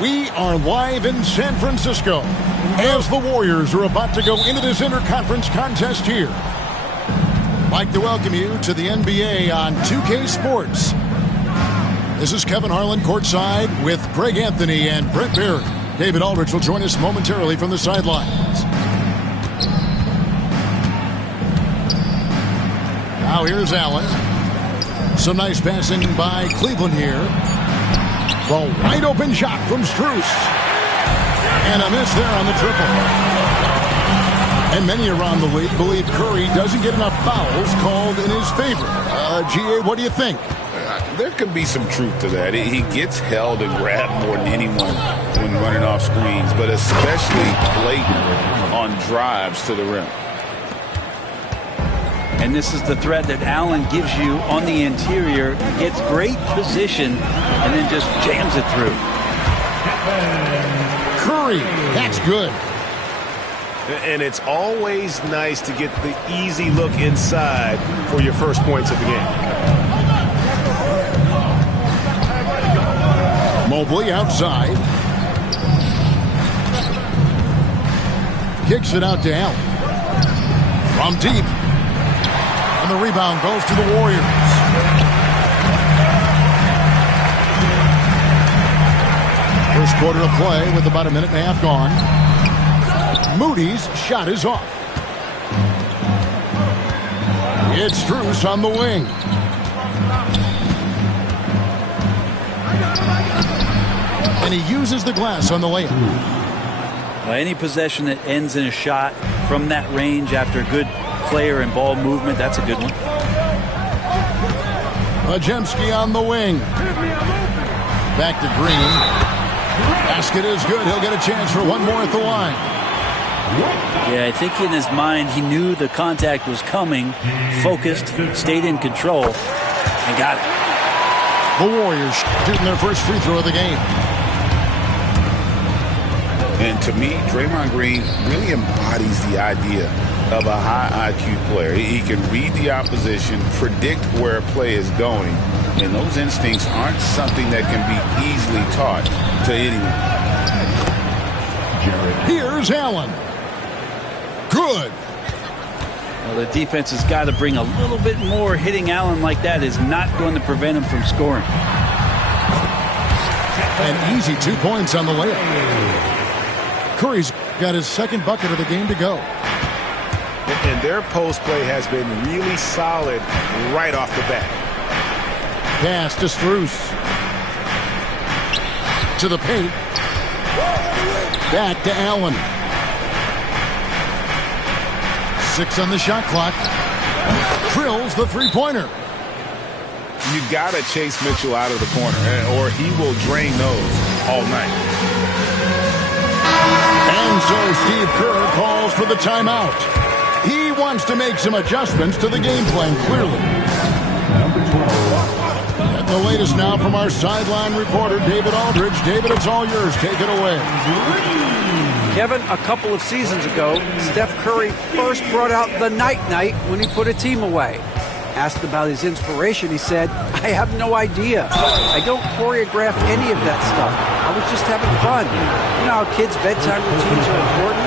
We are live in San Francisco as the Warriors are about to go into this interconference contest here. I'd like to welcome you to the NBA on 2K Sports. This is Kevin Harlan courtside with Greg Anthony and Brent Barry. David Aldridge will join us momentarily from the sidelines. Now here's Allen. Some nice passing by Cleveland here. The wide open shot from Strus. And a miss there on the triple. And many around the league believe Curry doesn't get enough fouls called in his favor. GA, what do you think? There could be some truth to that. He gets held and grabbed more than anyone when running off screens, but especially blatant on drives to the rim. And this is the threat that Allen gives you on the interior. Gets great position and then just jams it through. Curry, that's good. And it's always nice to get the easy look inside for your first points of the game. Mobley outside. Kicks it out to Allen. From deep. And the rebound goes to the Warriors. First quarter of play with about a minute and a half gone. Moody's shot is off. It's Strus on the wing. And he uses the glass on the layup. Well, any possession that ends in a shot from that range after good player and ball movement, that's a good one. Majemski on the wing. Back to Green. Basket is good. He'll get a chance for one more at the line. Yeah, I think in his mind he knew the contact was coming, focused, stayed in control, and got it. The Warriors shooting their first free throw of the game. And to me, Draymond Green really embodies the idea of a high IQ player. He can read the opposition, predict where a play is going, and those instincts aren't something that can be easily taught to anyone. Here's Allen. Good. Well, the defense has got to bring a little bit more. Hitting Allen like that is not going to prevent him from scoring. An easy 2 points on the layup. Curry's got his second bucket of the game to go. And their post play has been really solid right off the bat. Pass to Strus. To the paint. Back to Allen. 6 on the shot clock. Drills the three-pointer. You got to chase Mitchell out of the corner, or he will drain those all night. And so Steve Kerr calls for the timeout. He wants to make some adjustments to the game plan, clearly. And the latest now from our sideline reporter, David Aldridge. David, it's all yours. Take it away. Kevin, a couple of seasons ago, Steph Curry first brought out the night-night when he put a team away. Asked about his inspiration, he said, I have no idea. I don't choreograph any of that stuff. I was just having fun. You know how kids' bedtime routines are important?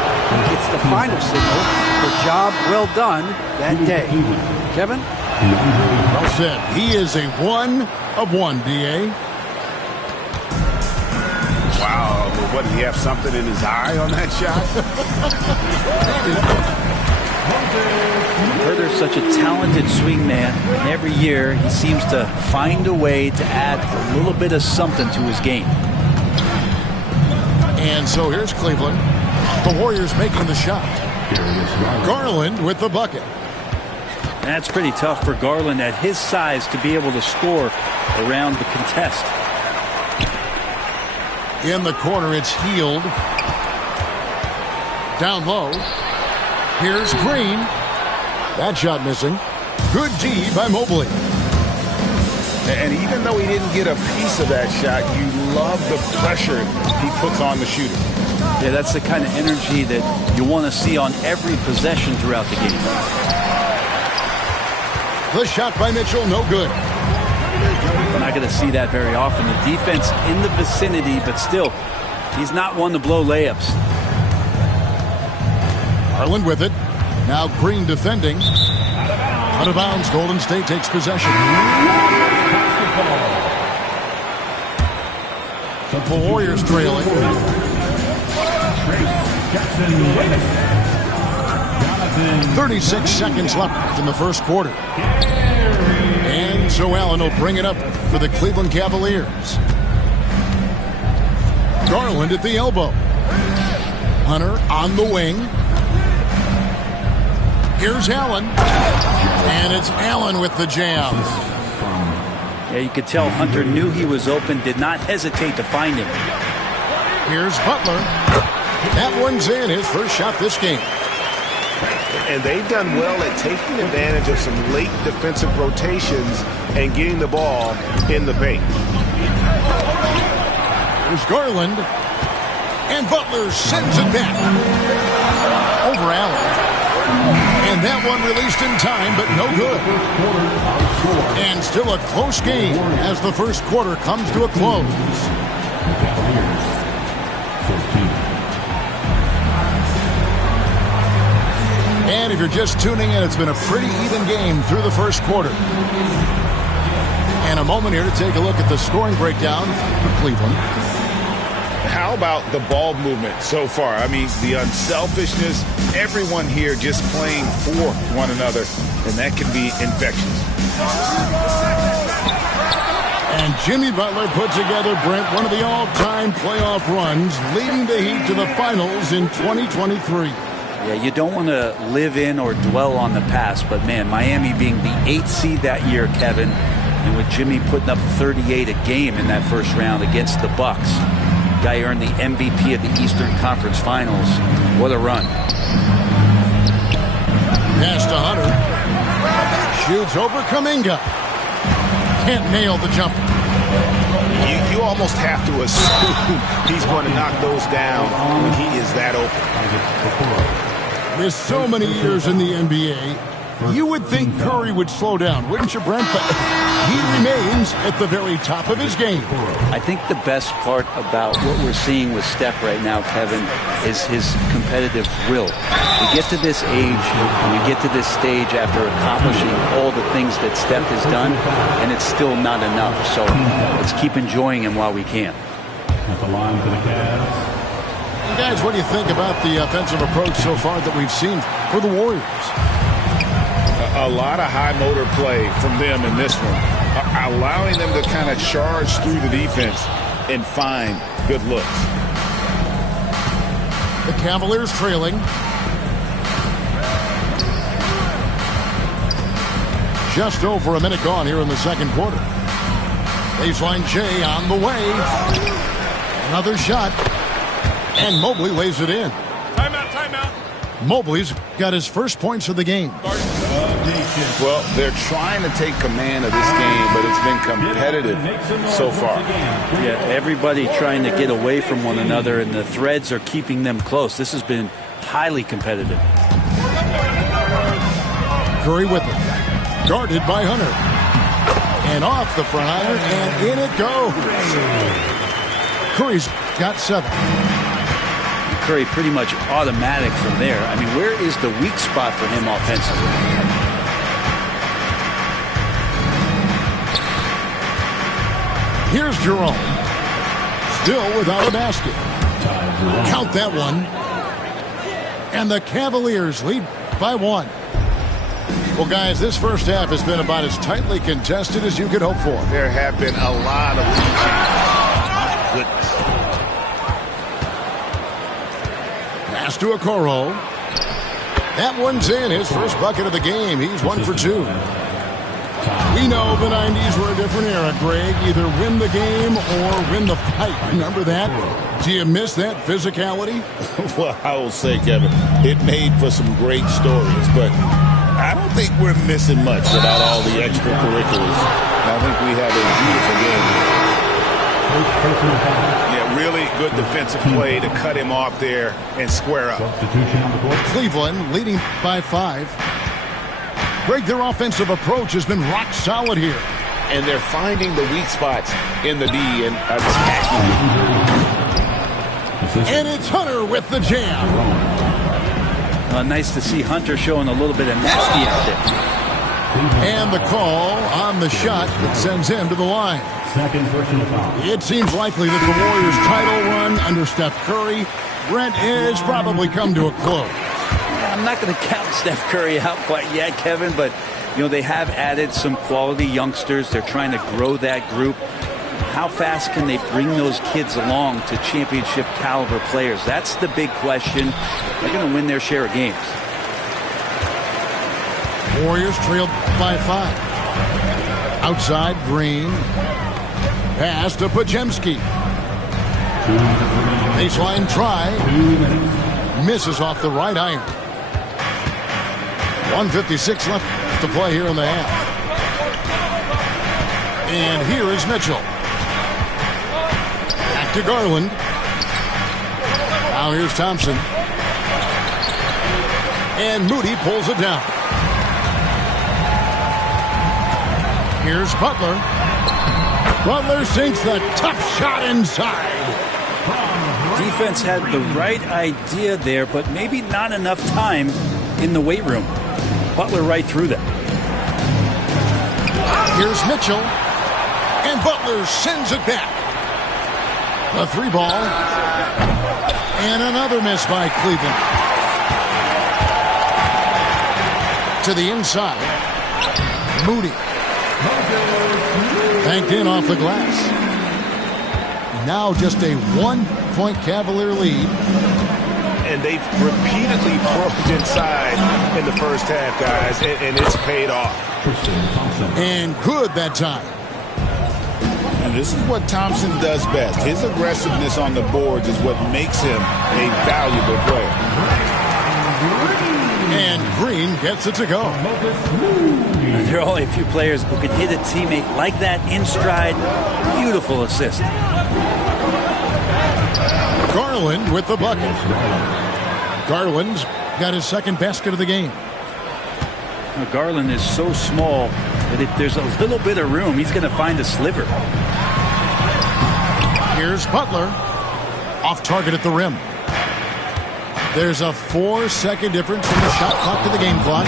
It's the final signal for job well done that day. Kevin? Well said. He is a 1 of 1, D.A. Wow. What, did he have something in his eye on that shot? Herder's such a talented swing man, and every year he seems to find a way to add a little bit of something to his game. And so here's Cleveland. The Warriors making the shot. Garland with the bucket. That's pretty tough for Garland at his size to be able to score around the contest. In the corner, it's Hield. Down low. Here's Green. That shot missing. Good D by Mobley. And even though he didn't get a piece of that shot, you love the pressure he puts on the shooter. Yeah, that's the kind of energy that you want to see on every possession throughout the game. The shot by Mitchell, no good. We're not going to see that very often. The defense in the vicinity, but still, he's not one to blow layups. Garland with it. Now Green defending. Out of bounds. Golden State takes possession. The Warriors trailing. 36 seconds left in the first quarter. And so Allen will bring it up for the Cleveland Cavaliers. Garland at the elbow. Hunter on the wing. Here's Allen. And it's Allen with the jam. Yeah, you could tell Hunter knew he was open, did not hesitate to find him. Here's Butler. That one's in, his first shot this game. And they've done well at taking advantage of some late defensive rotations and getting the ball in the paint. Here's Garland. And Butler sends it back. Over Allen. And that one released in time, but no good. And still a close game as the first quarter comes to a close. And if you're just tuning in, it's been a pretty even game through the first quarter. And a moment here to take a look at the scoring breakdown for Cleveland. How about the ball movement so far? I mean, the unselfishness, everyone here just playing for one another, and that can be infectious. And Jimmy Butler put together, Brent, one of the all-time playoff runs, leading the Heat to the finals in 2023. Yeah, you don't want to live in or dwell on the past, but man, Miami being the 8th seed that year, Kevin, and with Jimmy putting up 38 a game in that first round against the Bucks. Guy earned the MVP of the Eastern Conference Finals. What a run. Pass to Hunter. Shoots over Kuminga. Can't nail the jumper. You almost have to assume he's going to knock those down when he is that open. With so many years in the NBA, you would think Curry would slow down, wouldn't you, Brent? But he remains at the very top of his game. I think the best part about what we're seeing with Steph right now, Kevin, is his competitive will. We get to this age, we get to this stage after accomplishing all the things that Steph has done, and it's still not enough. So let's keep enjoying him while we can. At the line for the Cavs. Guys, what do you think about the offensive approach so far that we've seen for the Warriors? A lot of high motor play from them in this one, allowing them to kind of charge through the defense and find good looks. The Cavaliers trailing. Just over a minute gone here in the second quarter. Baseline Jay on the way. Another shot. And Mobley lays it in. Timeout. Mobley's got his first points of the game. Well, they're trying to take command of this game, but it's been competitive so far. Yeah, everybody trying to get away from one another, and the threads are keeping them close. This has been highly competitive. Curry with it. Guarded by Hunter. And off the front iron, and in it goes. Curry's got 7. Curry pretty much automatic from there. I mean, where is the weak spot for him offensively? Here's Jerome. Still without a basket. Count that one. And the Cavaliers lead by 1. Well, guys, this first half has been about as tightly contested as you could hope for. There have been a lot of lead changes. Goodness. Pass to Okoro. That one's in. His first bucket of the game. He's 1 for 2. We know the 90s were a different era, Greg. Either win the game or win the fight. Remember that? Do you miss that physicality? Well, I will say, Kevin, it made for some great stories, but I don't think we're missing much without all the extracurriculars. I think we have a beautiful game. Yeah, really good defensive play to cut him off there and square up. Cleveland leading by 5. Greg, their offensive approach has been rock solid here. and they're finding the weak spots in the D and attacking. And it's Hunter with the jam. Nice to see Hunter showing a little bit of nasty out there. And the call on the shot that sends him to the line. Second personal foul. It seems likely that the Warriors' title run under Steph Curry, Brent, has probably come to a close. I'm not going to count Steph Curry out quite yet, Kevin, but they have added some quality youngsters. They're trying to grow that group. How fast can they bring those kids along to championship caliber players? That's the big question. They're going to win their share of games. Warriors trailed by 5. Outside, Green. Pass to Pajemski. Baseline try. Misses off the right iron. 1:56 left to play here in the half. And here is Mitchell. Back to Garland. Now here's Thompson. And Moody pulls it down. Here's Butler. Butler sinks the tough shot inside. Defense had the right idea there, but maybe not enough time in the weight room. Butler right through them. Here's Mitchell. And Butler sends it back. A 3-ball. And another miss by Cleveland. To the inside. Moody. Banked in off the glass. Now just a 1-point Cavalier lead. And they've repeatedly probed inside in the first half, guys, and it's paid off. And good that time. And this is what Thompson does best. His aggressiveness on the boards is what makes him a valuable player. And Green gets it to go. There are only a few players who can hit a teammate like that in stride. Beautiful assist. Garland with the bucket. Garland's got his second basket of the game. Garland is so small that if there's a little bit of room, he's going to find a sliver. Here's Butler. Off target at the rim. There's a 4-second difference from the shot clock to the game clock.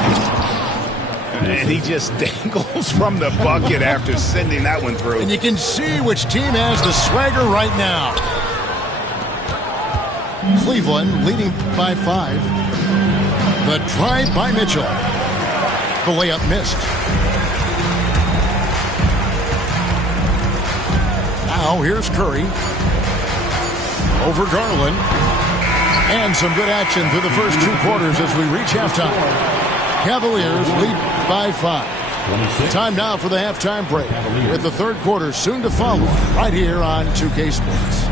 And he just dangles from the bucket after sending that one through. And you can see which team has the swagger right now. Cleveland leading by 5. The drive by Mitchell. The layup missed. Now here's Curry. Over Garland. And some good action through the first 2 quarters as we reach halftime. Cavaliers lead by 5. Time now for the halftime break, with the third quarter soon to follow right here on 2K Sports.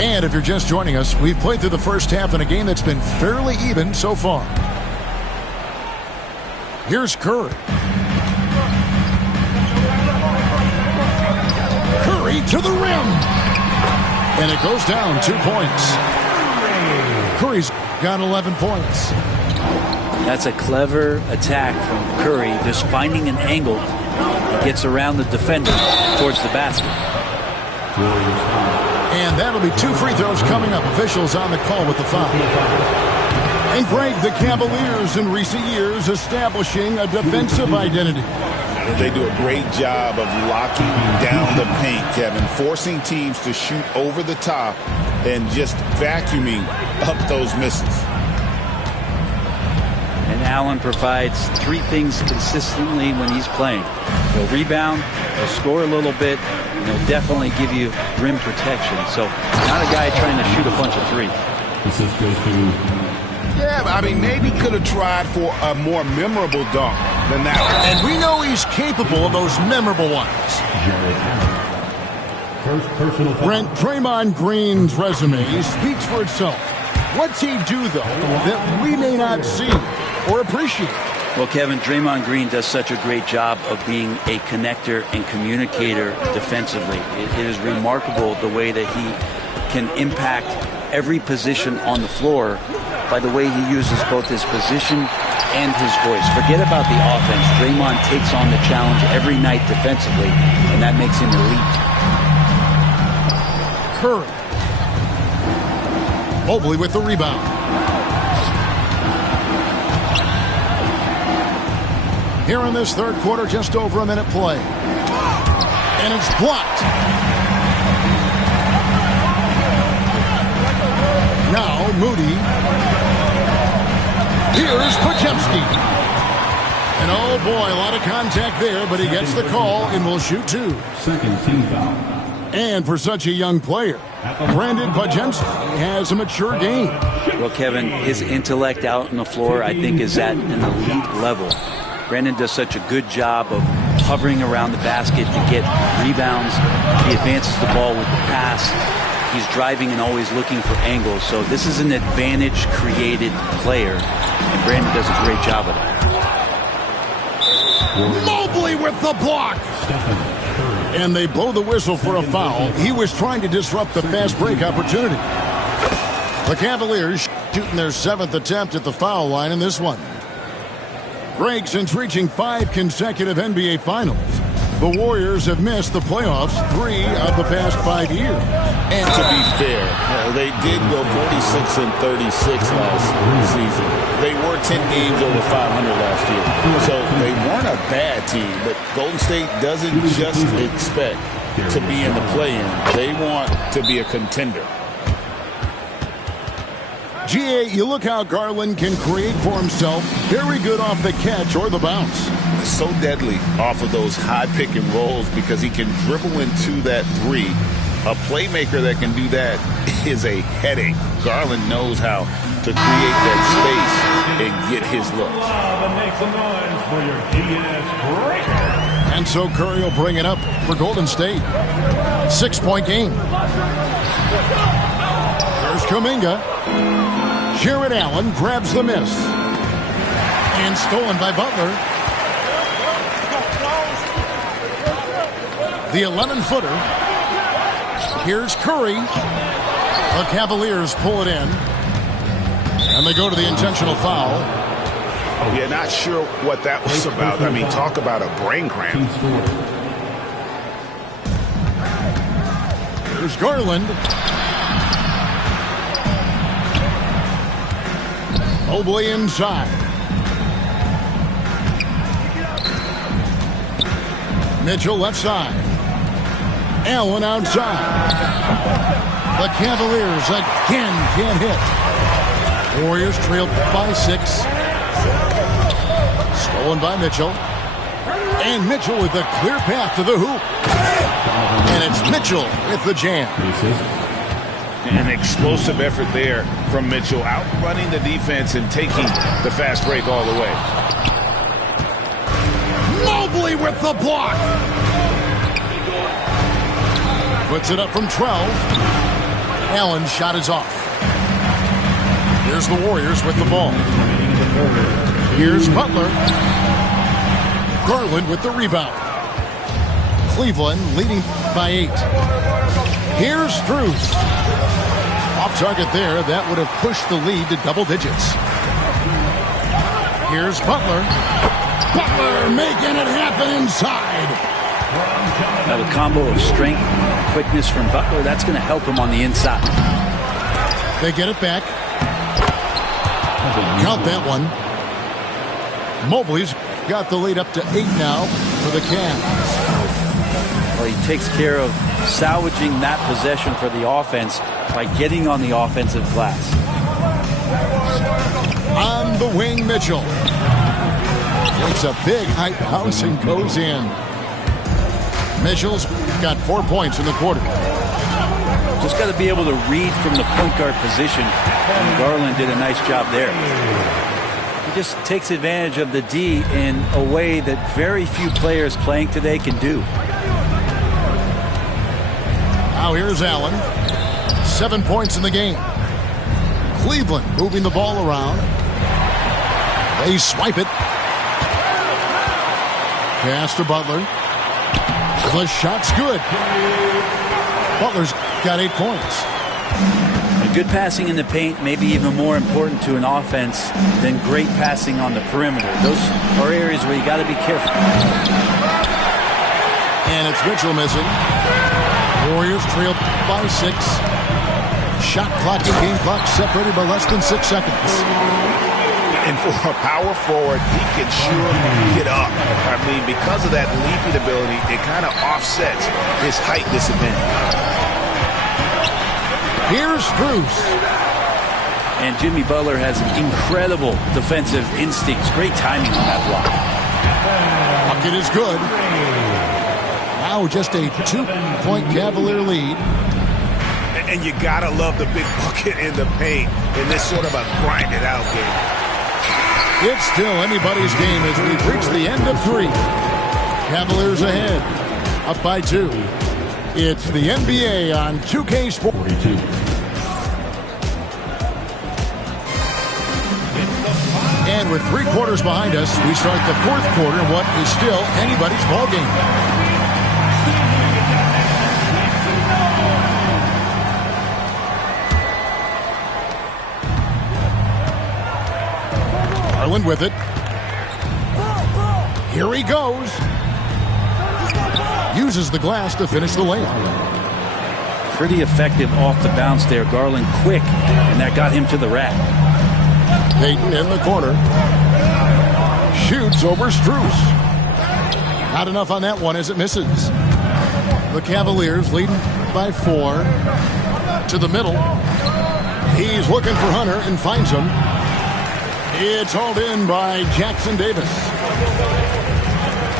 And if you're just joining us, we've played through the first half in a game that's been fairly even so far. Here's Curry. Curry to the rim. And it goes down 2 points. Curry's got 11 points. That's a clever attack from Curry, just finding an angle. He gets around the defender towards the basket. And that'll be 2 free throws coming up. Officials on the call with the foul. And Greg, the Cavaliers in recent years establishing a defensive identity. They do a great job of locking down the paint, Kevin, forcing teams to shoot over the top and just vacuuming up those misses. And Allen provides 3 things consistently when he's playing. He'll rebound, he'll score a little bit, and he'll definitely give you rim protection. So not a guy trying to shoot a bunch of 3s. Assist goes to... Yeah, I mean, maybe could have tried for a more memorable dunk than that one. And we know he's capable of those memorable ones. First personal foul. Brent, Draymond Green's resume speaks for itself. What's he do, though, that we may not see or appreciate? Well, Kevin, Draymond Green does such a great job of being a connector and communicator defensively. It is remarkable the way that he can impact every position on the floor by the way he uses both his position and his voice. Forget about the offense. Draymond takes on the challenge every night defensively, and that makes him elite. Curry. Mobley with the rebound. Here in this third quarter, just over a minute play. And it's blocked. Now Moody. Here's Podziemski. And oh boy, a lot of contact there, but he gets the call and will shoot two. Second team foul. And for such a young player, Brandon Podziemski has a mature game. Well, Kevin, his intellect out on the floor, I think, is at an elite level. Brandon does such a good job of hovering around the basket to get rebounds. He advances the ball with the pass. He's driving and always looking for angles. So this is an advantage-created player, and Brandon does a great job of that. Mobley with the block. And they blow the whistle for a foul. He was trying to disrupt the fast break opportunity. The Cavaliers shooting their 7th attempt at the foul line in this one. Greg, since reaching 5 consecutive NBA Finals, the Warriors have missed the playoffs 3 of the past 5 years. And to be fair, they did go 46-36 last season. They were 10 games over 500 last year. So they weren't a bad team, but Golden State doesn't just expect to be in the play-in. They want to be a contender. GA, you look how Garland can create for himself. Very good off the catch or the bounce. So deadly off of those high pick and rolls because he can dribble into that three. A playmaker that can do that is a headache. Garland knows how to create that space and get his look. And so Curry will bring it up for Golden State. 6-point game. There's Kuminga. Jared Allen grabs the miss. And stolen by Butler. The 11-footer. Here's Curry. The Cavaliers pull it in. And they go to the intentional foul. Yeah, not sure what that was about. I mean, talk about a brain cramp. Here's Garland. Mobley inside. Mitchell left side. Allen outside. The Cavaliers again can't hit. Warriors trailed by 6. Stolen by Mitchell. And Mitchell with a clear path to the hoop. And it's Mitchell with the jam. An explosive effort there from Mitchell, outrunning the defense and taking the fast break all the way. Mobley with the block. Puts it up from 12. Allen's shot is off. Here's the Warriors with the ball. Here's Butler. Garland with the rebound. Cleveland leading by 8. Here's Strus. Off target there. That would have pushed the lead to double digits. Here's Butler. Butler making it happen inside. Now the combo of strength and quickness from Butler, that's going to help him on the inside. They get it back. Count that one. Mobley's got the lead up to 8 now for the Cavs. Well, he takes care of salvaging that possession for the offense by getting on the offensive glass. On the wing, Mitchell. Takes a big high bounce and goes in. Mitchell's got 4 points in the quarter. Just got to be able to read from the point guard position, and Garland did a nice job there. He just takes advantage of the D in a way that very few players playing today can do. Now here's Allen. 7 points in the game. Cleveland moving the ball around. They swipe it. Pass to Butler. The shot's good. Butler's got 8 points. A Good passing in the paint may be even more important to an offense than great passing on the perimeter. Those are areas where you got to be careful. And it's Mitchell missing. Warriors trail by 6. Shot clock and game clock separated by less than 6 seconds. And for a power forward, he can sure get up. I mean, because of that leaping ability, it kind of offsets his height disadvantage. Here's Bruce. And Jimmy Butler has incredible defensive instincts. Great timing on that block. Bucket is good. Now just a 2-point Cavalier lead. And you gotta love the big bucket in the paint in this sort of a grinded-out game. It's still anybody's game as we've reached the end of 3. Cavaliers ahead, up by 2. It's the NBA on 2K Sports. 42. And with 3 quarters behind us, we start the 4th quarter in what is still anybody's ball game. Garland with it. Here he goes. Uses the glass to finish the layup. Pretty effective off the bounce there. Garland quick, and that got him to the rack. Payton in the corner. Shoots over Strus. Not enough on that one as it misses. The Cavaliers leading by 4. To the middle. He's looking for Hunter and finds him. It's hauled in by Jackson Davis.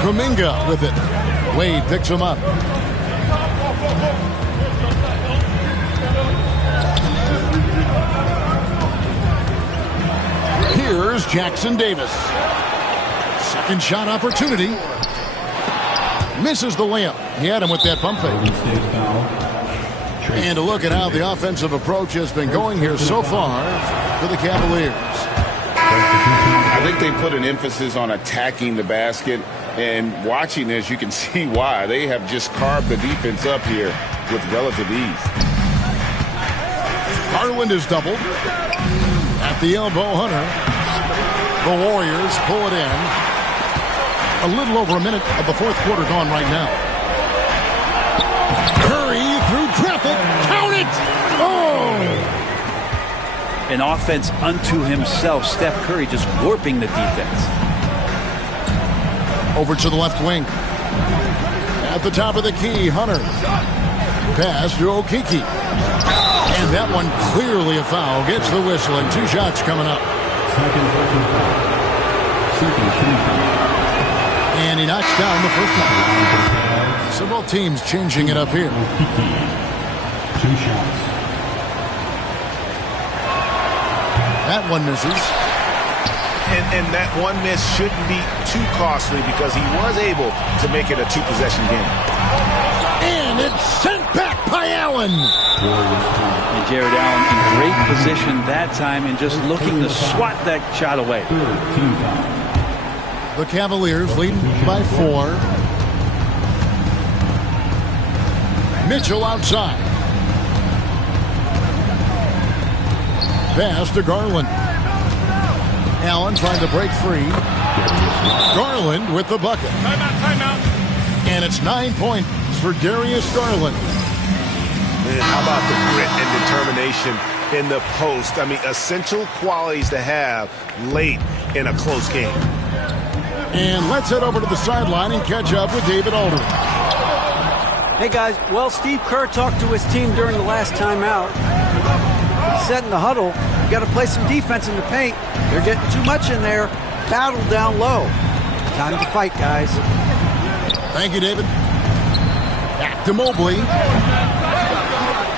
Kuminga with it. Wade picks him up. Here's Jackson Davis. Second shot opportunity. Misses the layup. He had him with that pump fake. And a look at how the offensive approach has been going here so far for the Cavaliers. I think they put an emphasis on attacking the basket, and watching this, you can see why. They have just carved the defense up here with relative ease. Garland is doubled. At the elbow, Hunter. The Warriors pull it in. A little over a minute of the 4th quarter gone right now. Curry through traffic. Count it! Oh! An offense unto himself. Steph Curry just warping the defense. Over to the left wing. At the top of the key, Hunter. Pass to Okeke. And that one clearly a foul. Gets the whistle and 2 shots coming up. And he knocks down the first one. So both teams changing it up here. 2 shots. That one misses. And that one miss shouldn't be too costly because he was able to make it a 2-possession game. And it's sent back by Allen. And Jared Allen in great position that time and just looking to swat that shot away. The Cavaliers leading by 4. Mitchell outside. Pass to Garland. Allen trying to break free. Garland with the bucket. Timeout. And it's 9 points for Darius Garland. Man, how about the grit and determination in the post? I mean, essential qualities to have late in a close game. And let's head over to the sideline and catch up with David Aldridge. Hey, guys. Well, Steve Kerr talked to his team during the last timeout. He said in the huddle, you got to play some defense in the paint. They're getting too much in there. Battle down low. Time to fight, guys. Thank you, David. Back to Mobley.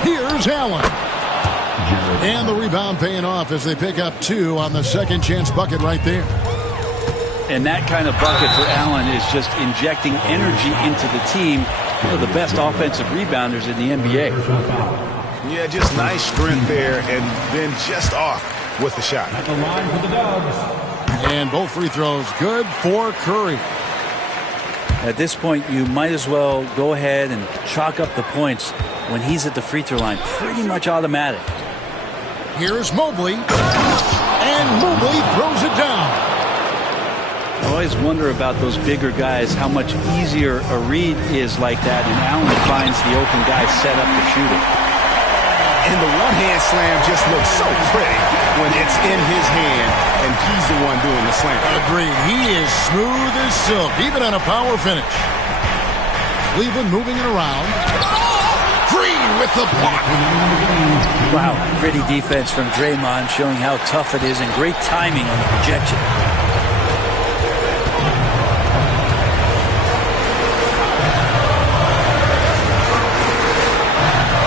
Here's Allen. And the rebound paying off as they pick up 2 on the second chance bucket right there. And that kind of bucket for Allen is just injecting energy into the team. One of the best offensive rebounders in the NBA. Yeah, just nice strength there and then just off with the shot. At the line for the Dubs. And both free throws good for Curry. At this point, you might as well go ahead and chalk up the points when he's at the free throw line. Pretty much automatic. Here's Mobley. And Mobley throws it down. I always wonder about those bigger guys, how much easier a read is like that, and Allen finds the open guy set up to shoot it. And the one-hand slam just looks so pretty when it's in his hand and he's the one doing the slam. Agreed. He is smooth as silk, even on a power finish. Cleveland moving it around. Green with the block. Wow, pretty defense from Draymond, showing how tough it is and great timing on the projection.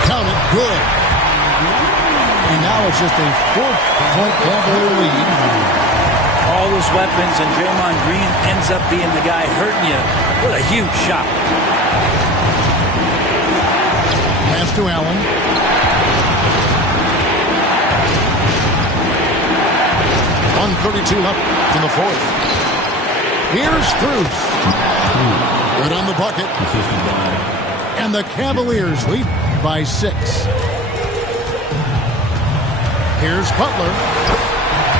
Count it, good. And now it's just a 4-point Cavalier lead. All those weapons, and Draymond Green ends up being the guy hurting you. What a huge shot. Pass to Allen. .132 left in the fourth. Here's Cruz. Good on the bucket. And the Cavaliers lead by 6. Here's Butler.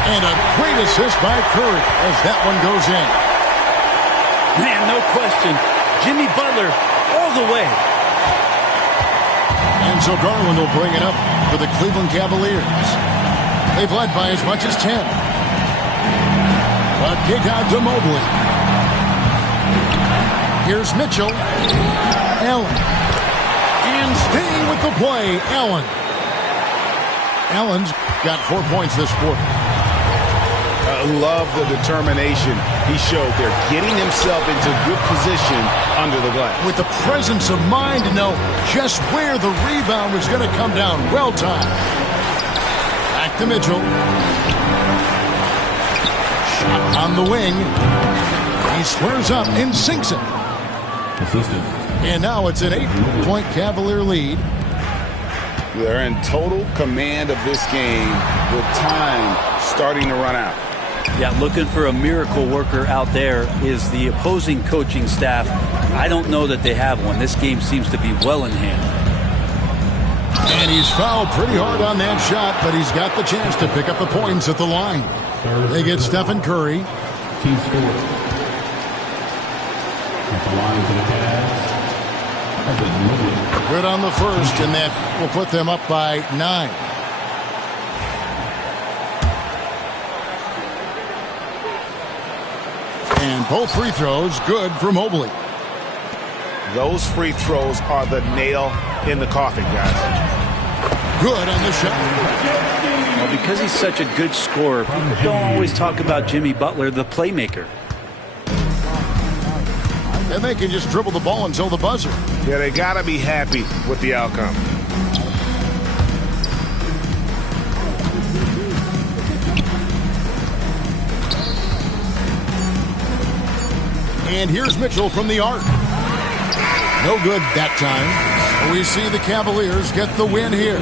And a great assist by Curry as that one goes in. Man, no question. Jimmy Butler all the way. And so Garland will bring it up for the Cleveland Cavaliers. They've led by as much as 10. But kick out to Mobley. Here's Mitchell. Allen. And staying with the play, Allen. Allen's got 4 points this quarter. I love the determination he showed there, getting himself into good position under the glass. With the presence of mind to know just where the rebound was going to come down. Well timed. Back to Mitchell. Shot on the wing. He squares up and sinks it. And now it's an 8-point Cavalier lead. They're in total command of this game with time starting to run out. Yeah, looking for a miracle worker out there is the opposing coaching staff. I don't know that they have one. This game seems to be well in hand. And he's fouled pretty hard on that shot, but he's got the chance to pick up the points at the line. They get Stephen Curry. Team score. At the line to the pass. Good on the first, and that will put them up by 9. And both free throws good for Mobley. Those free throws are the nail in the coffin, guys. Good on the shot. Well, because he's such a good scorer, people don't always talk about Jimmy Butler, the playmaker. And they can just dribble the ball until the buzzer. Yeah, they got to be happy with the outcome. And here's Mitchell from the arc. No good that time. We see the Cavaliers get the win here.